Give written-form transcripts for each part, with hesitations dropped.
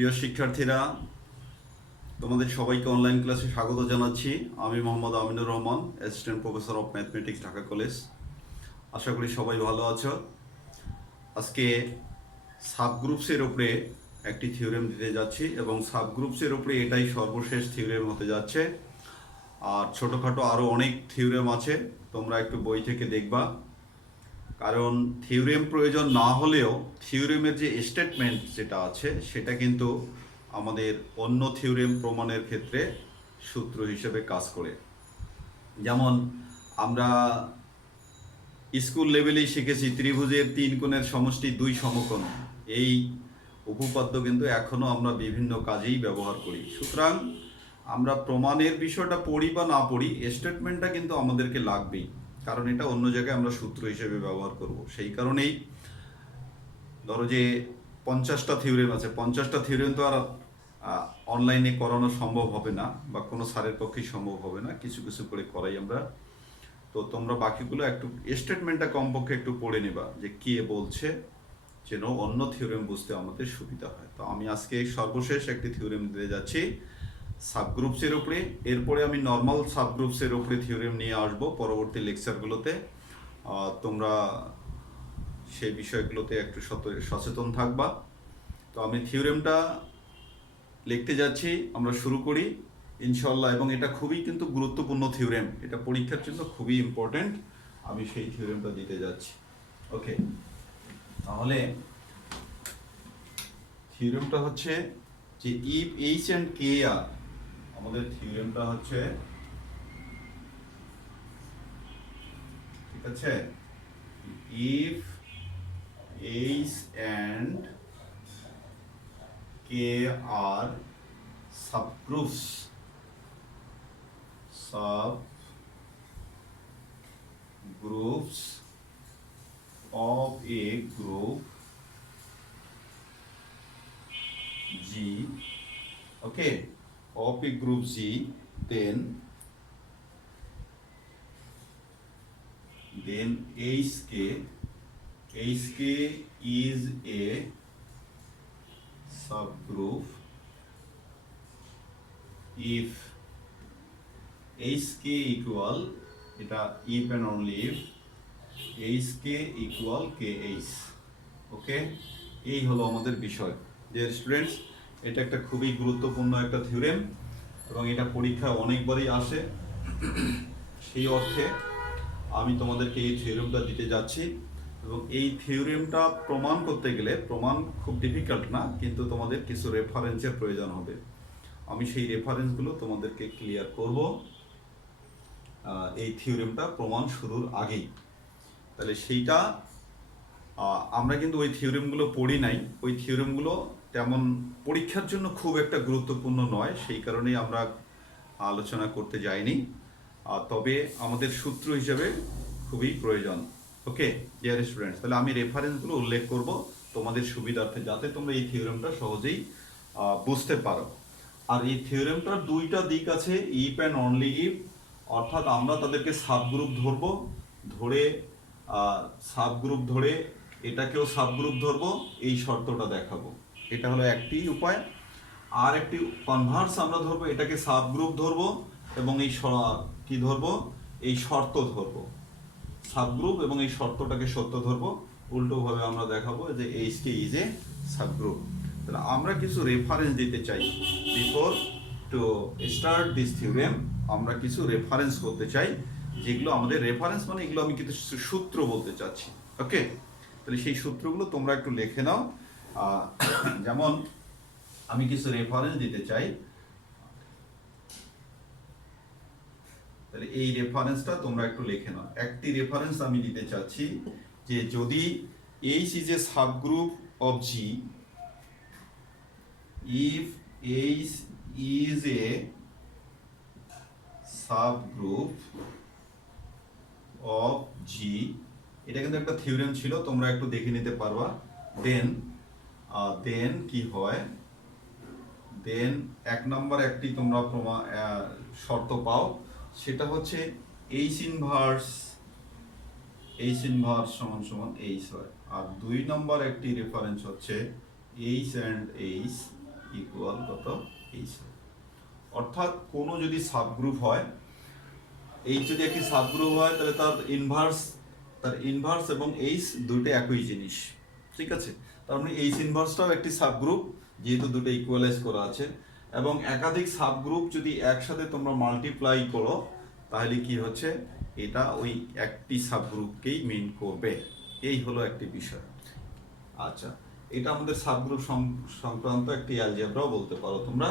প্রিয় শিক্ষার্থীরা, তোমাদের সবাইকে অনলাইন ক্লাসে স্বাগত জানাচ্ছি। আমি Mohammad Aminur Rahman, assistant professor of mathematics, Dhaka college. আশা করি সবাই ভালো আছো। আজকে সাবগ্রুপসের উপরে একটি থিওরেম দিতে যাচ্ছি এবং সাবগ্রুপসের উপরে এটাই সর্বশেষ থিওরেম হতে যাচ্ছে। আর ছোটোখাটো আরও অনেক থিওরেম আছে, তোমরা একটু বই থেকে দেখবা। কারণ থিওরেম প্রয়োজন না হলেও থিওরেমের যে স্টেটমেন্ট যেটা আছে সেটা কিন্তু আমাদের অন্য থিওরেম প্রমাণের ক্ষেত্রে সূত্র হিসেবে কাজ করে। যেমন আমরা স্কুল লেভেলেই শিখেছি ত্রিভুজের 3 কোণের সমষ্টি 2 সমকোণ। এই উপপাদ্য কিন্তু এখনও আমরা বিভিন্ন কাজেই ব্যবহার করি। সুতরাং আমরা প্রমাণের বিষয়টা পড়ি বা না পড়ি, স্টেটমেন্টটা কিন্তু আমাদেরকে লাগবেই, কারণ এটা অন্য জায়গায় আমরা সূত্র হিসেবে ব্যবহার করব। সেই কারণেই ধরো যে 50টা থিওরেম আছে, 50টা থিওরেম তো আর অনলাইনে করানো সম্ভব হবে না, বা কোনো স্যারের পক্ষেই সম্ভব হবে না, কিছু কিছু করে করাই আমরা। তো তোমরা বাকিগুলো একটু স্টেটমেন্টটা কমপক্ষে একটু পড়ে নেবা, যে কে বলছে, যেন অন্য থিওরেম বুঝতে আমাদের সুবিধা হয়। তো আমি আজকে সর্বশেষ একটি থিওরেম দিতে যাচ্ছি সাবগ্রুপসের উপরে। এরপরে আমি নর্মাল সাবগ্রুপসের উপরে থিওরেম নিয়ে আসবো পরবর্তী লেকচারগুলোতে। তোমরা সেই বিষয়গুলোতে একটু সচেতন থাকবা। তো আমি থিওরেমটা লিখতে যাচ্ছি, আমরা শুরু করি ইনশাল্লাহ। এবং এটা খুবই কিন্তু গুরুত্বপূর্ণ থিওরেম, এটা পরীক্ষার জন্য খুবই ইম্পর্টেন্ট। আমি সেই থিওরেমটা দিতে যাচ্ছি। ওকে, তাহলে থিওরেমটা হচ্ছে যে if H and K are, আমাদের থিওরেমটা হচ্ছে, ঠিক আছে, if H and K are subgroups of a group G, okay, of a group G, then HK is a subgroup if HK equal, এটা if and only if HK equal KH। ওকে, এই হলো আমাদের বিষয়। ডিয়ার স্টুডেন্টস, এটা একটা খুবই গুরুত্বপূর্ণ একটা থিওরেম এবং এটা পরীক্ষায় অনেকবারই আসে। সেই অর্থে আমি তোমাদেরকে এই থিওরেমটা দিতে যাচ্ছি। এবং এই থিওরেমটা প্রমাণ করতে গেলে, প্রমাণ খুব ডিফিকাল্ট না, কিন্তু তোমাদের কিছু রেফারেন্সের প্রয়োজন হবে। আমি সেই রেফারেন্সগুলো তোমাদেরকে ক্লিয়ার করব এই থিওরেমটা প্রমাণ শুরুর আগেই। তাহলে সেইটা আমরা কিন্তু ওই থিওরেমগুলো পড়ি নাই, ওই থিওরেমগুলো তেমন পরীক্ষার জন্য খুব একটা গুরুত্বপূর্ণ নয়, সেই কারণেই আমরা আলোচনা করতে যাইনি। তবে আমাদের সূত্র হিসেবে খুবই প্রয়োজন। ওকে ডিয়ার স্টুডেন্টস, তাহলে আমি রেফারেন্সগুলো উল্লেখ করব তোমাদের সুবিধার্থে, যাতে তোমরা এই থিওরেমটা সহজেই বুঝতে পারো। আর এই থিওরেমটার দুইটা দিক আছে, ইফ অ্যান্ড অনলি ইফ, অর্থাৎ আমরা তাদেরকে সাবগ্রুপ ধরবো, ধরে সাবগ্রুপ ধরে এটাকেও সাবগ্রুপ ধরবো, এই শর্তটা দেখাবো। এটা হলো একটি উপায়। আর একটি কনভার্স আমরা ধরবো, এটাকে সাবগ্রুপ ধরবো এবং এই কি ধরবো, এই শর্ত ধরবো। সাবগ্রুপ এবং এই শর্তটাকে সত্য ধরবো, উল্টোভাবে আমরা দেখাবো যে এইচকে ইজ এ সাবগ্রুপ। তাহলে আমরা কিছু রেফারেন্স দিতে চাই before to start this theorem. আমরা কিছু রেফারেন্স করতে চাই, যেগুলো আমাদের রেফারেন্স মানে এগুলো আমি কিছু সূত্র বলতে চাচ্ছি। ওকে, তাহলে সেই সূত্রগুলো তোমরা একটু লিখে নাও। যেমন আমি কিছু রেফারেন্স দিতে চাই, তাহলে এই রেফারেন্সটা তোমরা একটু লিখে নাও। একটি রেফারেন্স আমি দিতে চাচ্ছি যে যদি H is a subgroup of G, if H is a subgroup of G, এটা কিন্তু একটা থিওরেম ছিল, তোমরা একটু দেখে নিতে পারবা। দেন কি হয়, দেন এক নম্বর একটি তোমরা শর্ত পাও, সেটা হচ্ছে H ইনভার্স সমান H হয়। আর দুই নম্বর একটি রেফারেন্স হচ্ছে H and H ইকুয়াল কত এইচ। অর্থাৎ কোনো যদি সাবগ্রুপ হয়, এইচ যদি একটি সাবগ্রুপ হয় তাহলে তার ইনভার্স এবং এইচ দুটো একই জিনিস, ঠিক আছে। তার মানে এইচ ইনভার্সটাও একটি সাবগ্রুপ, যেহেতু দুটো ইকুয়ালাইজ করা আছে। এবং একাধিক সাবগ্রুপ যদি একসাথে তোমরা মাল্টিপ্লাই করো তাহলে কি হচ্ছে, এটা ওই একটি সাবগ্রুপকেই মিন করবে। এই হলো একটি বিষয়। আচ্ছা, এটা আমাদের সাবগ্রুপ সংক্রান্ত একটি অ্যালজেব্রাও বলতে পারো তোমরা।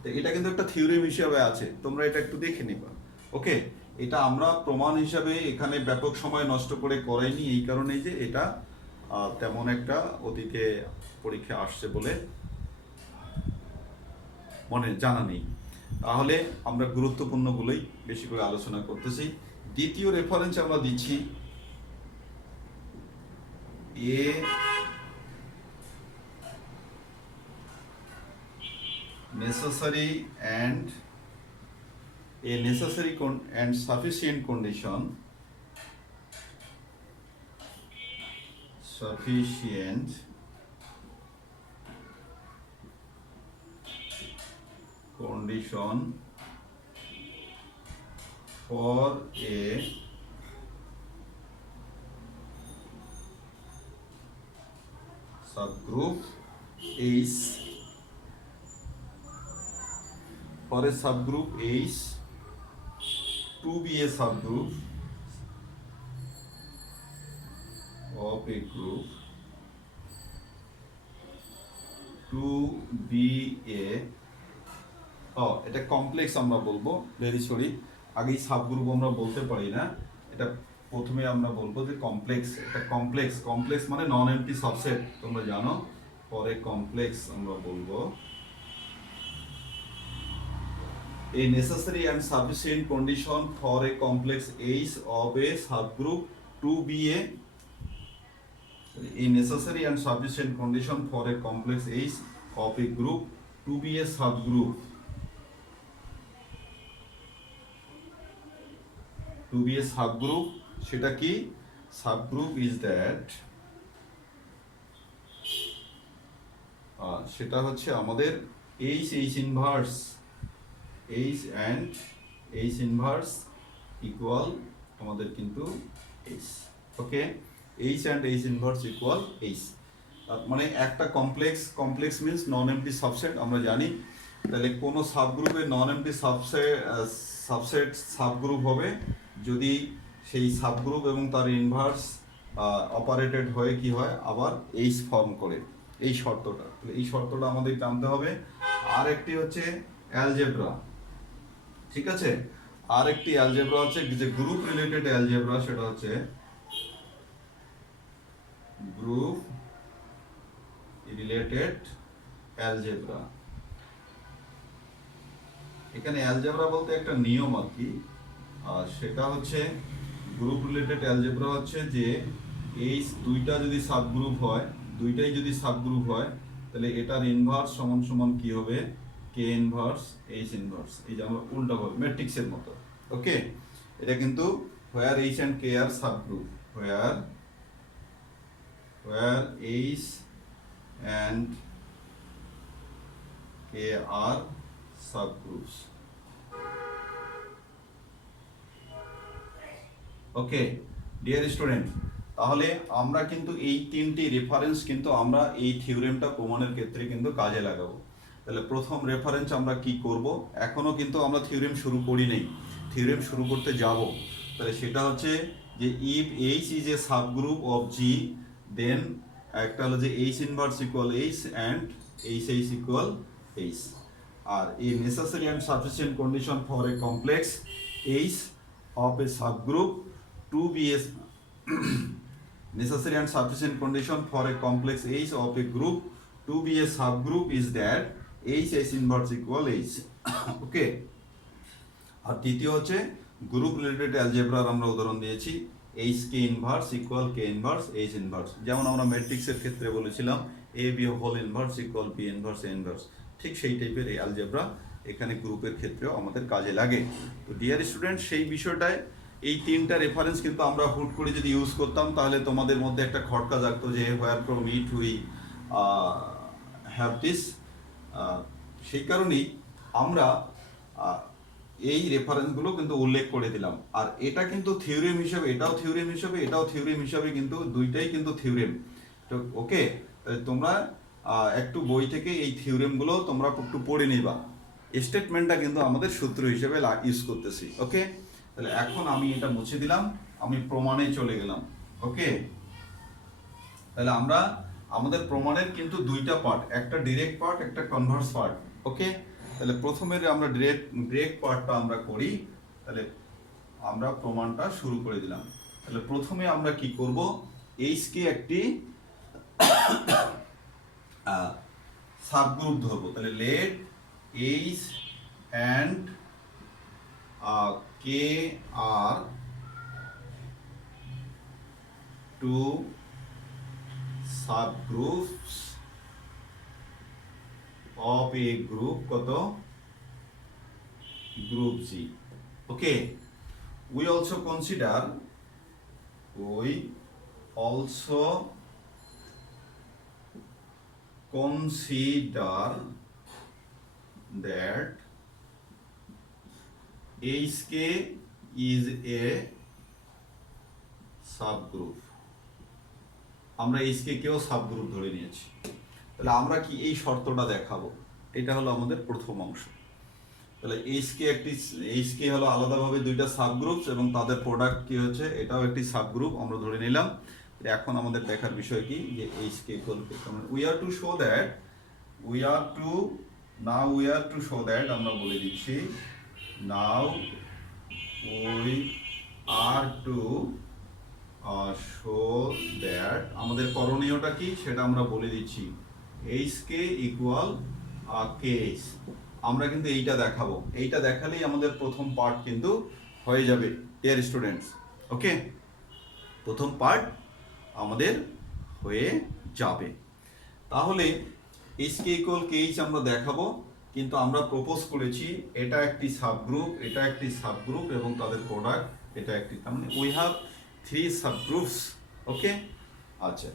তো এটা কিন্তু একটা থিওরিম হিসাবে আছে, তোমরা এটা একটু দেখে নিবা। ওকে, এটা আমরা প্রমাণ হিসাবে এখানে ব্যাপক সময় নষ্ট করে করাইনি, এই কারণেই যে এটা তেমন একটা অতীতে পরীক্ষা আসছে বলে মনে জানা নেই। তাহলে আমরা গুরুত্বপূর্ণগুলোই বেশি করে আলোচনা করতেছি। দ্বিতীয় রেফারেন্স আমরা দিচ্ছি এ necessary and sufficient condition for a subgroup H, for a subgroup H to be a subgroup of a group to be a এটা কমপ্লেক্স আমরা বলবো, ভেরি সরি, আগেই সাবগ্রুপ আমরা বলতে পারি না, এটা প্রথমে আমরা বলবো যে কমপ্লেক্স। এটা কমপ্লেক্স মানে নন এমটি সাবসেট, তোমরা জানো। পরে কমপ্লেক্স আমরা বলবো a necessary and sufficient condition for a complex H of a subgroup to be a necessary and sufficient condition for a complex H of a group to be a subgroup, সেটা কি? Subgroup is that, সেটা হচ্ছে আমাদের H inverse, H and H inverse equal আমাদের কিন্তু H, okay. H and H inverse equal H, মানে একটা complex means নন MT subset, আমরা জানি। তাহলে কোনো সাবগ্রুপের নন এমটি সাবগ্রুপ হবে যদি সেই সাবগ্রুপ এবং তার ইনভার্স অপারেটেড হয়ে কি হয়, আবার H ফর্ম করে, এই শর্তটা আমাদের জানতে হবে। আর একটি হচ্ছে অ্যালজেব্রা, ঠিক আছে। আর একটি অ্যালজেব্রা হচ্ছে যে গ্রুপ রিলেটেড অ্যালজেব্রা, সেটা হচ্ছে গ্রুপ রিলেটেড অ্যালজেব্রা। এখানে অ্যালজেব্রা বলতে একটা নিয়ম আর কি, আর সেটা হচ্ছে গ্রুপ রিলেটেড অ্যালজেব্রা হচ্ছে যে এই দুইটাই যদি সাবগ্রুপ হয় তাহলে এটার ইনভার্স সমান কি হবে, কে ইনভার্স এইচ ইনভার্স, এই যে আমরা উল্টা হবে ম্যাট্রিক্সের মতো, ওকে। এটা কিন্তু where H and K are subgroup, where H and K are subgroups, okay dear student. তাহলে আমরা কিন্তু এই তিনটি রেফারেন্স কিন্তু আমরা এই থিওরেমটা প্রমাণের ক্ষেত্রে কিন্তু কাজে লাগাবো। তাহলে প্রথম রেফারেন্স আমরা কি করব, এখনো কিন্তু আমরা থিওরেম শুরু করি নাই, থিওরেম শুরু করতে যাব। তাহলে সেটা হচ্ছে যে if H is a subgroup of G, then একটা হলো যে H inverse equal H and H equal H. আর এই necessary and sufficient condition for a complex H of a subgroup to be a necessary and sufficient condition for a complex H of a group to be a subgroup is that H inverse equal H, okay। আর তৃতীয় হচ্ছে group related অ্যালজেব্রার আমরা উদাহরণ দিয়েছি H K inverse equal K inverse H inverse, যেমন আমরা ম্যাট্রিক্সের ক্ষেত্রে বলেছিলাম A B whole inverse equal B inverse A inverse, ঠিক সেই টাইপের এই অ্যালজেব্রা এখানে গ্রুপের ক্ষেত্রেও আমাদের কাজে লাগে। তো ডিয়ার স্টুডেন্ট, সেই বিষয়টায় এই তিনটা রেফারেন্স কিন্তু আমরা হুট করে যদি ইউজ করতাম তাহলে তোমাদের মধ্যে একটা খটকা জাগতো যে where from it we have this সেই কারণেই আমরা এই রেফারেন্সগুলো কিন্তু উল্লেখ করে দিলাম। আর এটা কিন্তু থিওরেম হিসেবে, এটাও থিওরেম হিসেবে, এটাও থিওরেম হিসেবে, কিন্তু দুইটাই কিন্তু থিওরেম। তো ওকে, তোমরা একটু বই থেকে এই থিওরেমগুলো তোমরা একটু পড়ে নিবা। স্টেটমেন্টটা কিন্তু আমাদের সূত্র হিসেবে ইউজ করতেছি। ওকে, তাহলে এখন আমি এটা মুছে দিলাম, আমি প্রমাণে চলে গেলাম। ওকে, তাহলে আমরা আমাদের প্রমাণের কিন্তু দুইটা পার্ট, একটা ডিরেক্ট পার্ট, একটা কনভার্স পার্ট। ওকে, তাহলে প্রথমে আমরা ডিরেক্ট পার্টটা আমরা করি। তাহলে আমরা প্রমাণটা শুরু করে দিলাম। তাহলে প্রথমে আমরা কি করব, এইচ কে একটি সাবগ্রুপ ধরবো। তাহলে let H and K are two subgroups of a group কত, group G. Okay, we also consider that HK is a subgroup. আমরা এইচকে কেও সাবগ্রুপ ধরে নিয়েছি। তাহলে আমরা কি এই শর্তটা দেখাবো, এটা হলো আমাদের প্রথম অংশ। তাহলে এইচকে হলো আলাদাভাবে দুইটা সাবগ্রুপস এবং তাদের প্রোডাক্ট কি হচ্ছে, এটাও একটি সাবগ্রুপ আমরা ধরে নিলাম। এখন আমাদের দেখার বিষয় কি, যে H K we are to show that আমরা বলে দিচ্ছি now we are to show that, আমাদের করণীয়টা কি সেটা আমরা বলে দিচ্ছি, এইচকে ইকুয়াল কেএইচ। আমরা কিন্তু এইটা দেখাবো, এইটা দেখালেই আমাদের প্রথম পার্ট কিন্তু হয়ে যাবে ডিয়ার স্টুডেন্টস। ওকে, প্রথম পার্ট আমাদের হয়ে যাবে। তাহলে এইচকে ইকুয়াল কেএইচ আমরা দেখাবো, কিন্তু আমরা প্রপোজ করেছি এটা একটি সাবগ্রুপ, এটা একটি সাবগ্রুপ এবং তাদের প্রোডাক্ট এটা একটি, তার মানে উই হ্যাভ 3 subgroups. ওকে, আচ্ছা,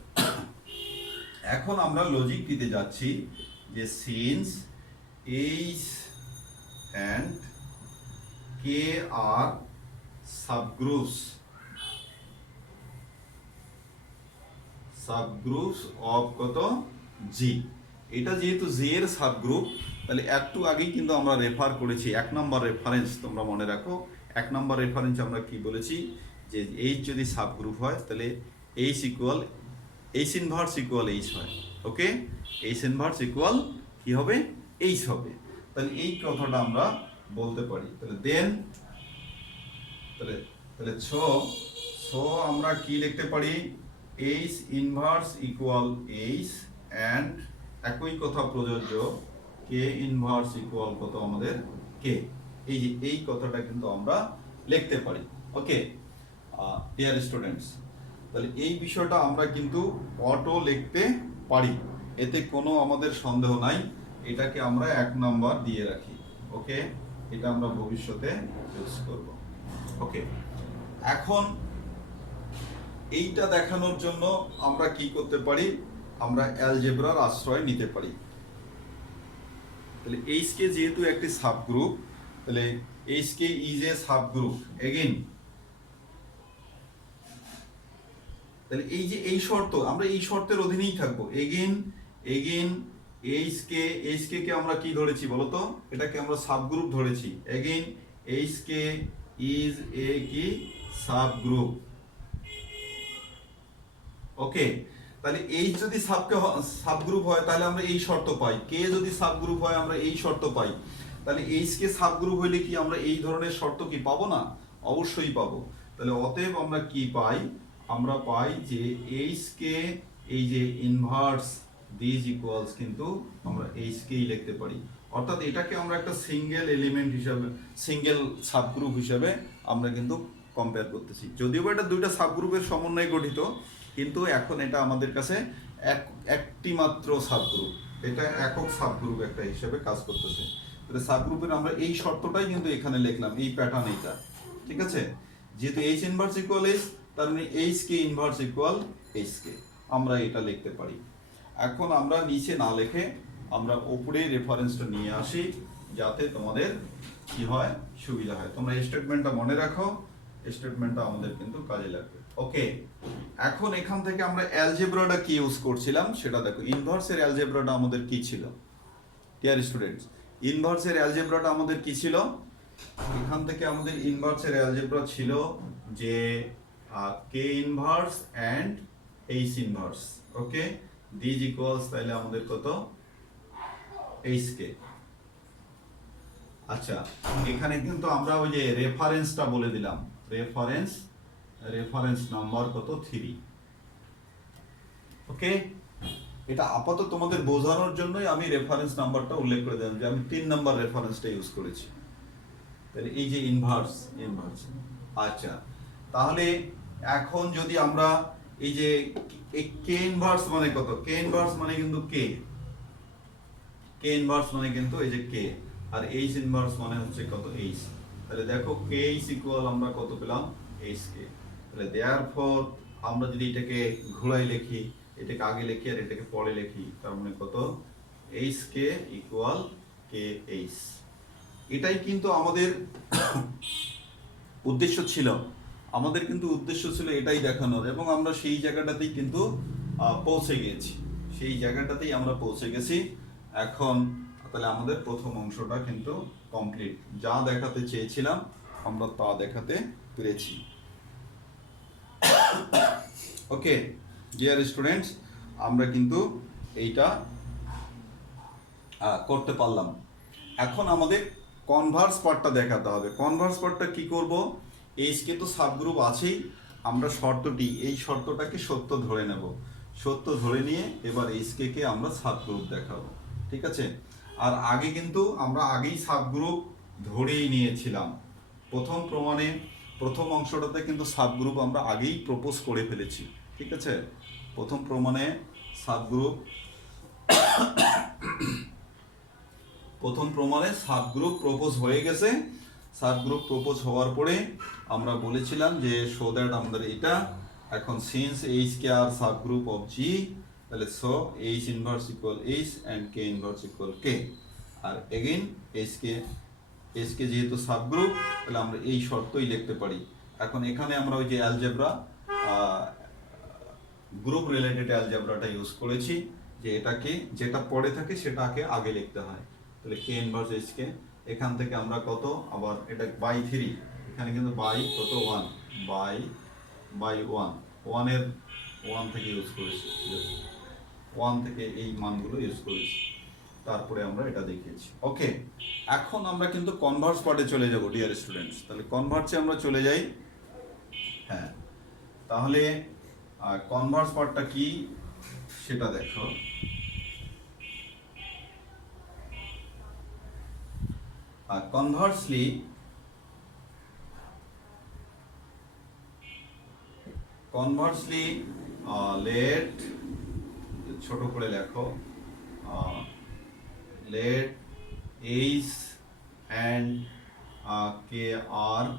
এখন আমরা লজিক দিতে যাচ্ছি যে since H and K are subgroups of কত, জি। এটা যেহেতু জি এর সাবগ্রুপ, তাহলে একটু আগেই কিন্তু আমরা রেফার করেছি 1 নম্বর রেফারেন্স, তোমরা মনে রাখো 1 নম্বর রেফারেন্স আমরা কি বলেছি, যে এইচ যদি সাবগ্রুপ হয় তাহলে এইচ ইনভার্স ইকুয়াল এইচ হয়। ওকে, এইচ ইনভার্স ইকুয়াল কি হবে, এইচ হবে। তাহলে এই কথাটা আমরা বলতে পারি। তাহলে দেন তাহলে সো আমরা কি লিখতে পারি, H inverse equal H and একই কথা প্রযোজ্য কে ইনভার্স ইকুয়াল কত আমাদের কে, এই যে এই কথাটা কিন্তু আমরা লিখতে পারি। ওকে ডিয়ার স্টুডেন্টস, তাহলে এই বিষয়টা আমরা কিন্তু অটো লিখতে পারি, এতে কোনো আমাদের সন্দেহ নাই। এটাকে আমরা 1 নম্বর দিয়ে রাখি। ওকে, এটা আমরা ভবিষ্যতে ইউজ করব। ওকে, এখন এইটা দেখানোর জন্য আমরা কি করতে পারি, আমরা অ্যালজেব্রার আশ্রয় নিতে পারি। তাহলে এইচকে যেহেতু একটি সাবগ্রুপ, তাহলে H K is a subgroup again. তাহলে এই যে এই শর্ত, আমরা এই শর্তের অধীনেই থাকবো। এগেইন এইচকে কে আমরা কি ধরেছি বলতো, এটাকে আমরা সাবগ্রুপ ধরেছি। এগেইন এইচকে ইজ এ কি সাবগ্রুপ। ওকে, তাহলে এইচ যদি সাবগ্রুপ হয় তাহলে আমরা এই শর্ত পাই, কে যদি সাবগ্রুপ হয় আমরা এই শর্ত পাই। তাহলে এইচ কে সাবগ্রুপ হইলে কি আমরা এই ধরনের শর্ত কি পাবো না, অবশ্যই পাবো। তাহলে অতএব আমরা কি পাই, আমরা পাই যে এইচ কে এই যে ইনভার্স দিস ইকুয়ালস, কিন্তু আমরা এইচ কেই লিখতে পারি। অর্থাৎ এটাকে আমরা একটা সিঙ্গেল এলিমেন্ট হিসাবে, সিঙ্গেল সাবগ্রুপ হিসাবে আমরা কিন্তু কম্পেয়ার করতেছি। যদিও এটা দুইটা সাবগ্রুপের সমন্বয়ে গঠিত, কিন্তু এখন এটা আমাদের কাছে একটি মাত্র সাবগ্রুপ, এটা একক সাবগ্রুপ একটা হিসেবে কাজ করতেছে। তাহলে সাবগ্রুপের আমরা এই শর্তটাই কিন্তু এখানে লিখলাম, এই প্যাটার্ন এইটা, ঠিক আছে। যেহেতু এইচ ইনভার্স ইকুয়াল এইচ, তার মানে H K inverse equal H কে, আমরা এটা লিখতে পারি। এখন আমরা নিচে না লিখে আমরা উপরে রেফারেন্সটা নিয়ে আসি যাতে তোমাদের কি হয়, সুবিধা হয়। তোমরা স্টেটমেন্টটা মনে রাখো, স্টেটমেন্টটা আমাদের কিন্তু কাজে লাগবে। ওকে, এখন এখান থেকে আমরা অ্যালজেব্রাটা কি ইউজ করছিলাম সেটা দেখো। ইনভার্সের অ্যালজেব্রাটা আমাদের কি ছিল ডিয়ার স্টুডেন্টস? ইনভার্সের অ্যালজেব্রাটা আমাদের কি ছিল? এখান থেকে আমাদের ইনভার্সের অ্যালজেব্রা ছিল যে কে inverse and H inverse. Okay, these equals তাহলে আমাদের কত? H K. আচ্ছা, এখানে কিন্তু আমরা ওই যে রেফারেন্সটা বলে দিলাম, রেফারেন্স নাম্বার কত? 3। ওকে, এটা আপাতত তোমাদের বোঝানোর জন্যই আমি রেফারেন্স নাম্বারটা উল্লেখ করে দিলাম যে আমি 3 নাম্বার রেফারেন্সটা ইউজ করেছি। তাহলে এই যে ইনভার্স। আচ্ছা, তাহলে এখন যদি আমরা এই যে কে ইনভার্স মানে কত? কে ইনভার্স মানে কিন্তু কে ইনভার্স মানে কিন্তু এই যে কে, আর এইচ ইনভার্স মানে হচ্ছে কত? এইচ। তাহলে দেখো কে এইচ ইকুয়াল আমরা কত পেলাম? H K. তাহলে দেয়ারফর আমরা যদি এটাকে ঘোড়ায় লিখি, এটাকে আগে লিখি আর এটাকে পরে লিখি, তার মানে কত? H K equal K H. এটাই কিন্তু আমাদের উদ্দেশ্য ছিল। আমাদের কিন্তু উদ্দেশ্য ছিল এটাই দেখানোর, এবং আমরা সেই জায়গাটাতেই কিন্তু পৌঁছে গেছি। আমরা পৌঁছে গেছি। এখন তাহলে আমাদের প্রথম অংশটা কিন্তু কমপ্লিট। যা দেখাতে চেয়েছিলাম আমরা তা দেখাতে পেরেছি। ওকে ডিয়ার স্টুডেন্টস, আমরা কিন্তু এইটা করতে পারলাম। এখন আমাদের কনভার্স পার্টটা দেখাতে হবে। কনভার্স পার্টটা কি করব? এইচকে তো সাবগ্রুপ আছেই, আমরা এই শর্তটাকে সত্য ধরে নেব। সত্য ধরে নিয়ে এবার এইচকে কে আমরা সাবগ্রুপ দেখাবো। ঠিক আছে? আর আগে কিন্তু আমরা আগেই সাবগ্রুপ ধরেই নিয়েছিলাম। প্রথম প্রমাণে প্রথম অংশটাতে কিন্তু সাবগ্রুপ আমরা আগেই প্রপোজ করে ফেলেছি। ঠিক আছে? প্রথম প্রমাণে সাবগ্রুপ সাবগ্রুপ প্রপোজ হয়ে গেছে। সাবগ্রুপ প্রপোজ হওয়ার পরে আমরা বলেছিলাম যে শো দ্যাট আমাদের এটা এখন since H K are subgroup of G, তাহলে so H inverse equal H and K inverse equal K. আর এগেইন এইচ কে যেহেতু সাবগ্রুপ, তাহলে আমরা এই শর্তই লিখতে পারি। এখন এখানে আমরা ওই যে অ্যালজেব্রা গ্রুপ রিলেটেড অ্যালজেব্রাটা ইউজ করেছি, যে এটাকে যেটা পড়ে থাকে সেটাকে আগে লিখতে হয়। তাহলে কে ইনভার্স এইচ কে, এখান থেকে আমরা কত, আবার এটা বাই 3, এখানে কিন্তু বাই কত? 1, বাই 1 থেকে ইউজ করেছি, 1 থেকে এই মানগুলো ইউজ করেছি, তারপরে আমরা এটা দেখিয়েছি। ওকে, এখন আমরা কিন্তু কনভার্স পার্টে চলে যাব ডিয়ার স্টুডেন্টস। তাহলে কনভার্সে আমরা চলে যাই। হ্যাঁ, তাহলে কনভার্স পার্টটা কি সেটা দেখো। Conversely, let ছোট করে লেখো, let H and K are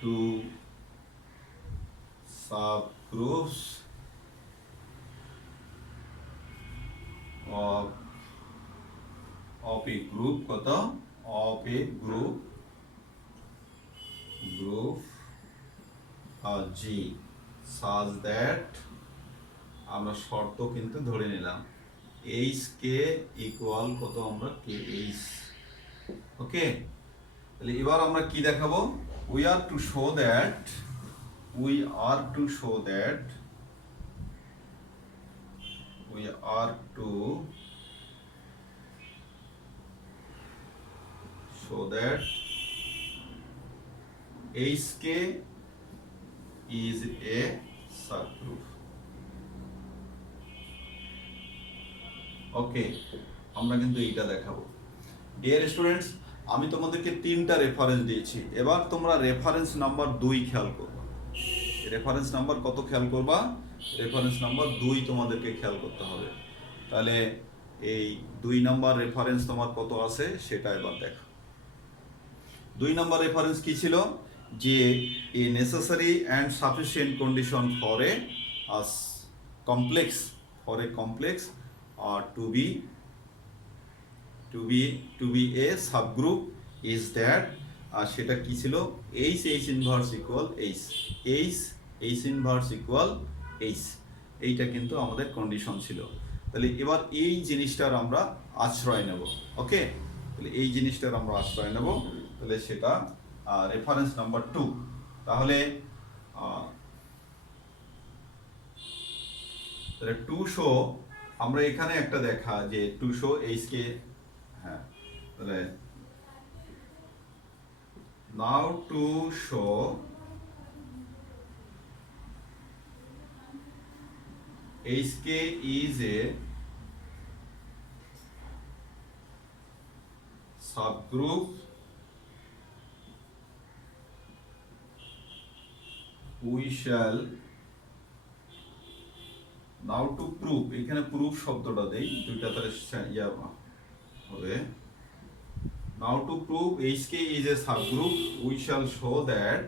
two subgroups of a group কত? of a group G such that আমরা শর্ত কিন্তু ধরে নিলাম এইচ কে ইকুয়াল কত? আমরা কে এইচ। ওকে, তাহলে এবার আমরা কি দেখাবো? we are to show that HK is a subgroup. ওকে, আমরা কিন্তু এইটা দেখাবো। ডিয়ার স্টুডেন্টস, আমি তোমাদেরকে 3টা রেফারেন্স দিয়েছি। এবার তোমরা রেফারেন্স নাম্বার 2 খেয়াল করবা। রেফারেন্স নাম্বার কত খেয়াল করবা? রেফারেন্স নাম্বার 2 তোমাদেরকে খেয়াল করতে হবে। তাহলে এই 2 নাম্বার রেফারেন্স তোমার কত আছে সেটা এবার দেখো। 2 নাম্বার রেফারেন্স কি ছিল? যে এ necessary and sufficient condition for a complex for a complex to be a subgroup is that সেটা কি ছিল H inverse equal H inverse equal H, এইটা কিন্তু আমাদের কন্ডিশন ছিল। তাহলে এবার এই জিনিসটার আমরা আশ্রয় নেব। ওকে, তাহলে এই জিনিসটার আমরা আশ্রয় নেব, তাহলে সেটা রেফারেন্স নাম্বার 2। তাহলে 2 শো আমরা এখানে একটা দেখা যে 2 শো এইচ কে, হ্যাঁ, তাহলে now to show H K is a subgroup we shall now to prove, এখানে প্রুফ শব্দটা দেই, দুইটা তাহলে ইয়া হবে। now to prove HK is a subgroup we shall show that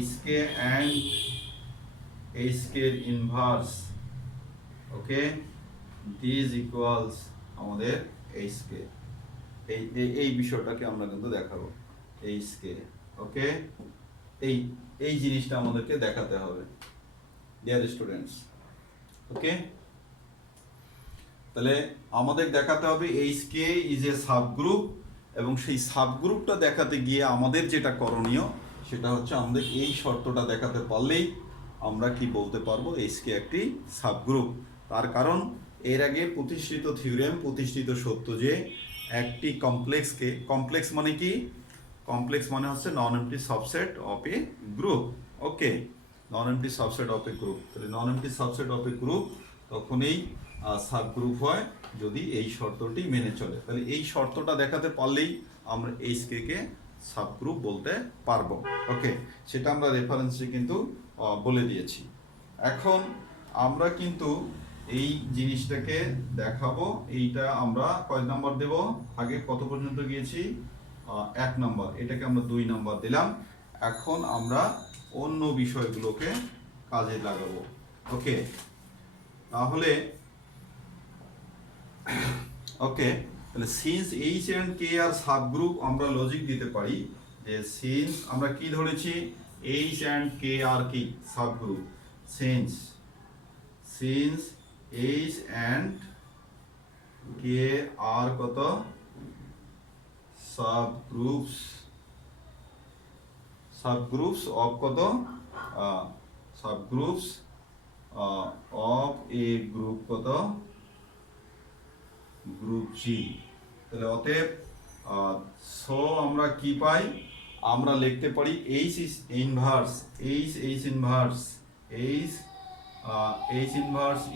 HK and HK inverse, okay, this equals আমাদের HK, এই বিষয়টাকে আমরা কিন্তু দেখাবো HK। ওকে, এই জিনিসটা আমাদেরকে দেখাতে হবে ডিয়ার স্টুডেন্টস। ওকে, তাহলে আমাদের দেখাতে হবে HK ইজ এ সাবগ্রুপ, এবং সেই সাবগ্রুপটা দেখাতে গিয়ে আমাদের যেটা করণীয় সেটা হচ্ছে আমাদের এই শর্তটা দেখাতে পারলেই আমরা কি বলতে পারবো HK একটি সাবগ্রুপ। তার কারণ এর আগে প্রতিষ্ঠিত থিওরেম, প্রতিষ্ঠিত সত্য যে একটি কমপ্লেক্সকে, কমপ্লেক্স মানে কি, কমপ্লেক্স মানে হচ্ছে non empty subset of a group. Okay, non empty subset of a group, তাহলে non empty subset of a group তখনই সাবগ্রুপ হয় যদি এই শর্তটি মেনে চলে। তাহলে এই শর্তটা দেখাতে পারলেই আমরা HK কে সাবগ্রুপ বলতে পারবো। ওকে, সেটা আমরা রেফারেন্সে কিন্তু বলে দিয়েছি। এখন আমরা কিন্তু এই জিনিসটাকে দেখাবো, এইটা আমরা কয় নাম্বার দেব, আগে কত পর্যন্ত গিয়েছি 1 নাম্বার, এটাকে আমরা 2 নাম্বার দিলাম। এখন আমরা অন্য বিষয়গুলোকে কাজে লাগাবো। ওকে, তাহলে ওকে, তাহলে since H and K are subgroup, আমরা লজিক দিতে পারি যে সিন্স আমরা কি ধরেছি H and K আর কি subgroup, since H and K are কত subgroups of কত subgroups of a group কত গ্রুপ G। তাহলে অতএব সো আমরা কি পাই, আমরা লিখতে পারি H ইনভার্স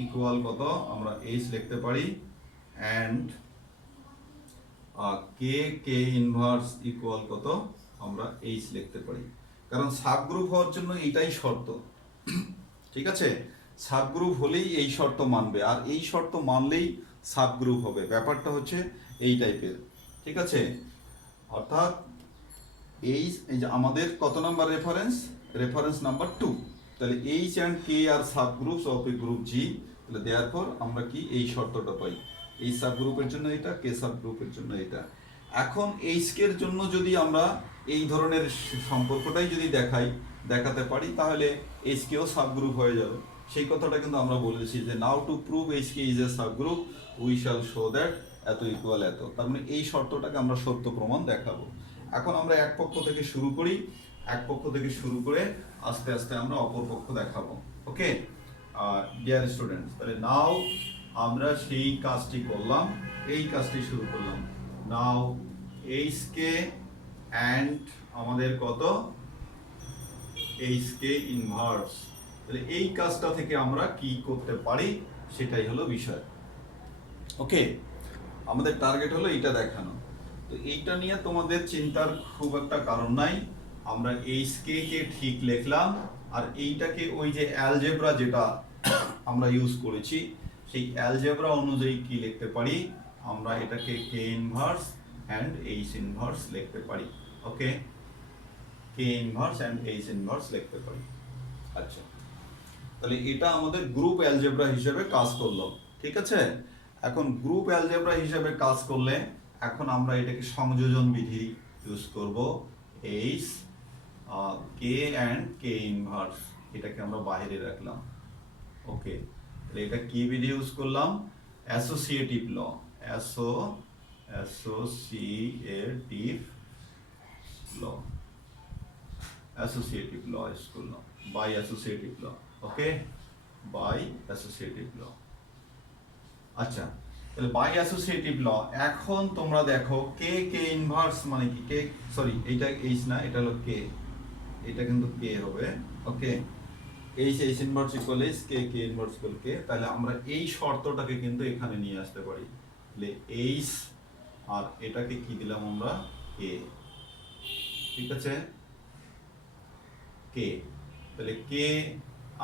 ইকুয়াল কত, আমরা H লিখতে পারি, অ্যান্ড K ইনভার্স ইকুয়াল কত, আমরা H লিখতে পারি। কারণ সাবগ্রুপ হওয়ার জন্য এটাই শর্ত, ঠিক আছে, সাবগ্রুপ হলেই এই শর্ত মানবে, আর এই শর্ত মানলেই সাবগ্রুপ হবে। ব্যাপারটা হচ্ছে এই টাইপের, ঠিক আছে। অর্থাৎ এই যে আমাদের কত নাম্বার রেফারেন্স নাম্বার 2। তাহলে H and K are subgroups of a group G, তাহলে দেয়ারফর আমরা কি এই শর্তটা পাই, এই সাবগ্রুপের জন্য এটা, K সাবগ্রুপের জন্য এটা। এখন HK এর জন্য যদি আমরা এই ধরনের সম্পর্কটাই যদি দেখাতে পারি, তাহলে HK ও সাবগ্রুপ হয়ে যাবে। সেই কথাটা কিন্তু আমরা বলেছি যে now to prove HK is a subgroup we shall show that এত ইকুয়াল এত, তার মানে এই শর্তটাকে আমরা সত্য প্রমাণ দেখাবো। এখন আমরা এক পক্ষ থেকে শুরু করি, এক পক্ষ থেকে শুরু করে আস্তে আস্তে আমরা অপর পক্ষ দেখাবো। ওকে ডিয়ার স্টুডেন্টস, তাহলে নাও আমরা সেই কাজটি করলাম, এই কাজটি শুরু করলাম। নাও HK অ্যান্ড আমাদের কত HK ইনভার্স, তাহলে এই কাজটা থেকে আমরা কি করতে পারি সেটাই হলো বিষয়। ওকে, আমাদের টার্গেট হলো এইটা দেখানো। তো এইটা নিয়ে তোমাদের চিন্তার খুব একটা কারণ নাই, আমরা HK কে ঠিক লিখলাম, আর এইটাকে ওই যে অ্যালজেব্রা যেটা আমরা ইউজ করেছি সেই অ্যালজেব্রা অনুযায়ী কি লিখতে পারি, আমরা এটাকে K inverse and H inverse লিখতে পারি। Okay, K inverse and H inverse লিখতে পারি। আচ্ছা, তাহলে এটা আমাদের গ্রুপ অ্যালজেব্রা হিসেবে কাজ করলো, ঠিক আছে। এখন গ্রুপ অ্যালজেব্রা হিসেবে কাজ করলে এখন আমরা এটাকে সংযোজন বিধি ইউজ করব। H K and K inverse, এটাকে আমরা বাইরে রাখলাম। ওকে, তাহলে এটা কি বিধি ইউজ করলাম? Associative law, associative law, associative law use করলাম, by associative law. Okay, by associative law. আচ্ছা, তাহলে বাই অ্যাসোসিয়েটিভ ল। এখন তোমরা দেখো কে কে ইনভার্স মানে কি? কে, সরি এইটা এইচ না, এটা হলো কে, এটা কিন্তু কে হবে। Okay, H H inverse equal H, K K inverse equal K. তাহলে আমরা এই শর্তটাকে কিন্তু এখানে নিয়ে আসতে পারি। তাহলে এইচ আর এটাকে কি দিলাম আমরা? কে, ঠিক আছে, কে। তাহলে কে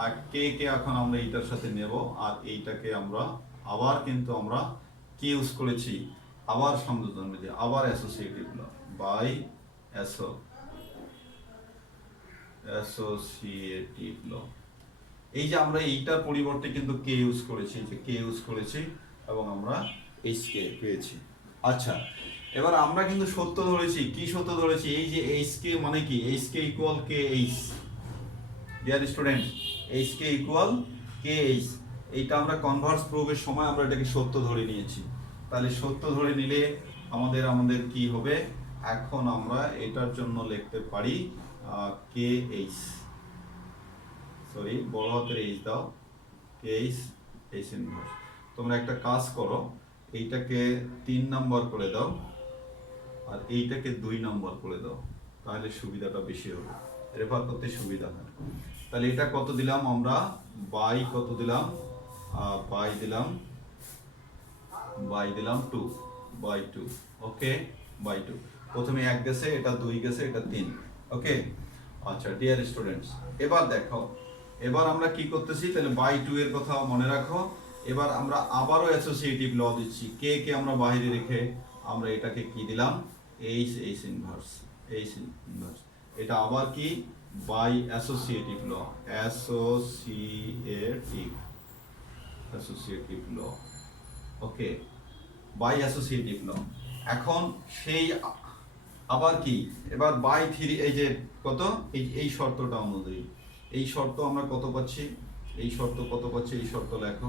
আর কে কে এখন আমরা এইটার সাথে নেব, আর এইটাকে আমরা আবার কিন্তু আমরা কি ইউজ করেছি? আবার সংযোজন বিধি, আবার অ্যাসোসিয়েটিভ ল, বাই অ্যাসোসিয়েটিভ ল। এই যে আমরা এইটার পরিবর্তে কিন্তু কে ইউজ করেছি, যে কে ইউজ করেছি এবং আমরা এইচ কে পেয়েছি। আচ্ছা, এবার আমরা কিন্তু সত্য ধরেছি। কি সত্য ধরেছি? এই যে এইচ কে মানে কি? H K equal K H. Dear student, H K equal K H, এইটা আমরা কনভার্স প্রুফের সময় আমরা এটাকে সত্য ধরে নিয়েছি। তাহলে সত্য ধরে নিলে আমাদের কি হবে? এখন আমরা এটার জন্য লিখতে পারি কে এইচ, সরি বড় হাতের এইচ দাও, কে এইচ, এইচ ইনভার্স। তোমরা একটা কাজ করো, এইটাকে 3 নাম্বার করে দাও আর এইটাকে 2 নাম্বার করে দাও, তাহলে সুবিধাটা বেশি হবে, রেফার করতে সুবিধা হয়। তাহলে এটা কত দিলাম আমরা? বাই কত দিলাম? বাই দিলাম 2, বাই 2। Okay, by 2। প্রথমে 1 গেছে, এটা 2 গেছে, এটা 3। ওকে, আচ্ছা ডিয়ার স্টুডেন্টস, এবার দেখো, এবার আমরা কি করতেছি? তাহলে বাই 2 এর কথা মনে রাখো। এবার আমরা আবারও অ্যাসোসিয়েটিভ ল দিচ্ছি। কে কে আমরা বাইরে রেখে আমরা এটাকে কি দিলাম? H H inverse, H inverse. এটা আবার কি? By associative law, associative law. Okay, by associative law. এখন সেই আবার কি? এবার বাই 3, এই যে কত, এই শর্তটা অনুযায়ী, এই শর্ত আমরা কত পাচ্ছি? এই শর্ত কত পাচ্ছি? এই শর্ত লেখো,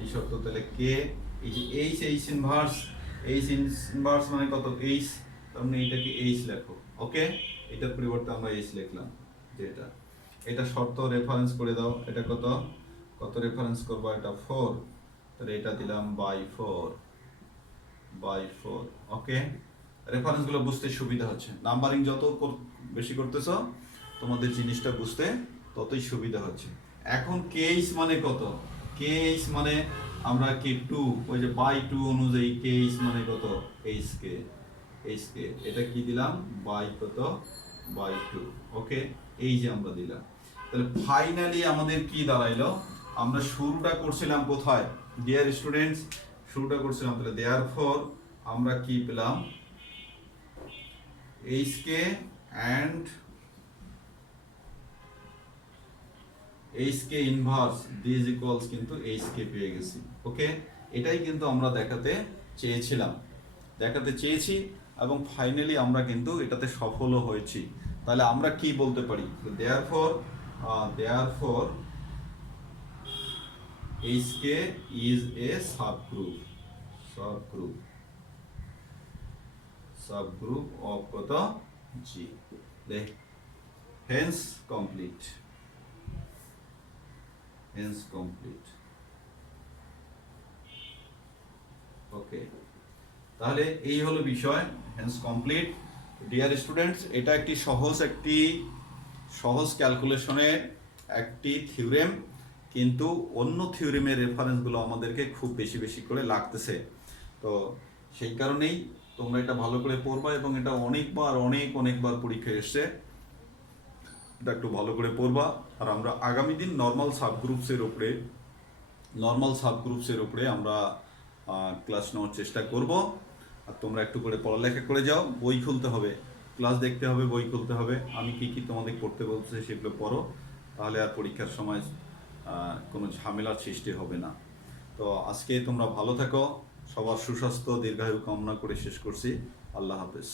এই শর্ত। তাহলে কে, এই যে H H inverse, H inverse মানে কত? এইচ, তার মানে এইটাকে এইচ লেখো। ওকে, এটার পরিবর্তে আমরা এইচ লিখলাম, যেটা এটা শর্ত রেফারেন্স করে দাও। এটা কত কত রেফারেন্স করবো? এটা 4, তাহলে এটা দিলাম বাই 4, বাই 4। ওকে, রেফারেন্সগুলো বুঝতে সুবিধা হচ্ছে। নাম্বারিং যত বেশি করতেছো তোমাদের জিনিসটা বুঝতে ততই সুবিধা হচ্ছে। এখন কেএইচ মানে কত? কেএইচ মানে আমরা কি 2, ওই যে বাই 2 অনুযায়ী কেএইচ মানে কত? এইচ কে, এটা কি দিলাম? বাই কত? বাই 2। ওকে, এই যে আমরা দিলাম। তাহলে ফাইনালি আমাদের কি দাঁড়াইলো? আমরা শুরুটা করছিলাম কোথায় ডিয়ার স্টুডেন্টস? শুরুটা করছিলাম, তাহলে দেয়ারফর আমরা কি পেলাম? HK and HK inverse this equals কিন্তু HK পেয়ে গেছি। ওকে, এটাই কিন্তু আমরা দেখাতে চেয়েছি এবং ফাইনালি আমরা কিন্তু এটাতে সফলও হয়েছি। তাহলে আমরা কি বলতে পারি? Therefore HK is a subgroup of কত? G. Hence complete. ওকে, তাহলে এই হলো বিষয়, hence complete. ডিয়ার স্টুডেন্টস, এটা একটি সহজ ক্যালকুলেশনের একটি থিওরেম, কিন্তু অন্য থিওরেমের রেফারেন্সগুলো আমাদেরকে খুব বেশি বেশি করে লাগতেছে। তো সেই কারণেই তোমরা এটা ভালো করে পড়বা, এবং এটা অনেকবার পরীক্ষায় এসছে, এটা একটু ভালো করে পড়বা। আর আমরা আগামী দিন নর্মাল সাবগ্রুপসের উপরে আমরা ক্লাস নেওয়ার চেষ্টা করব। আর তোমরা একটু করে পড়ালেখা করে যাও, বই খুলতে হবে, ক্লাস দেখতে হবে, বই খুলতে হবে, আমি কি কি তোমাদের পড়তে বলছি সেগুলো পড়ো, তাহলে আর পরীক্ষার সময় কোনো ঝামেলার সৃষ্টি হবে না। তো আজকে তোমরা ভালো থাকো, সবার সুস্বাস্থ্য দীর্ঘায়ু কামনা করে শেষ করছি। আল্লাহ হাফেজ।